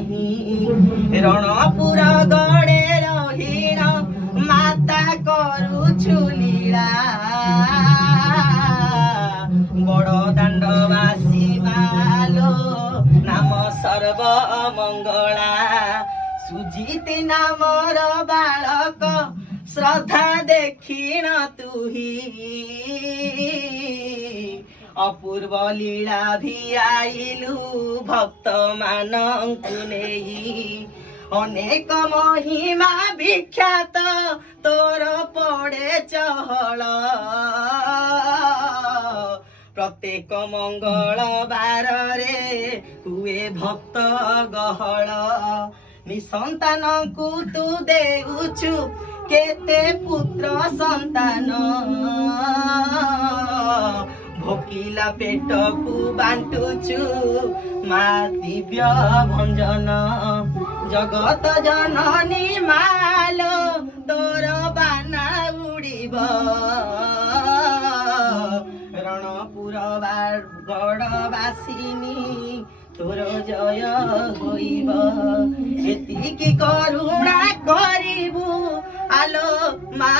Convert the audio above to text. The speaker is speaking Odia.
ନାହିଁ ରଣପୁର ଗଡ଼େ ରହିଣ ମାତା କରୁଛୁ ଲୀଳା ବଡ଼ ଦାଣ୍ଡବାସୀ ମାଲୋ ନାମ ସର୍ବ ମଙ୍ଗଳା ସୁଜିତି ନାମର ବାଳକ ଶ୍ରଦ୍ଧା ଦେଖିଣ ତୁହି ଅପୂର୍ବ ଲୀଳା ଭିଆଇଲୁ ଭକ୍ତ ମାନଙ୍କୁ ନେଇ ଅନେକ ମହିମା ବିଖ୍ୟାତ ତୋର ପଡ଼େ ଚହଳ ପ୍ରତ୍ୟେକ ମଙ୍ଗଳବାରରେ ହୁଏ ଭକ୍ତ ଗହଳ ନିସନ୍ତାନକୁ ତୁ ଦେଉଛୁ କେତେ ପୁତ୍ର ସନ୍ତାନ ଭୋକିଲା ପେଟକୁ ବାଣ୍ଟୁଛୁ ମା ଦିବ୍ୟ ଭଞ୍ଜନ ଜଗତ ଜନନୀ ମାଲୋ ତୋର ବାନା ଉଡ଼ିବ ରଣପୁର ଗଡ଼ବାସିନୀ ତୋର ଜୟ ହୋଇବ ଏତିକି କରୁଣା କରିବୁ ଆଲୋ ମା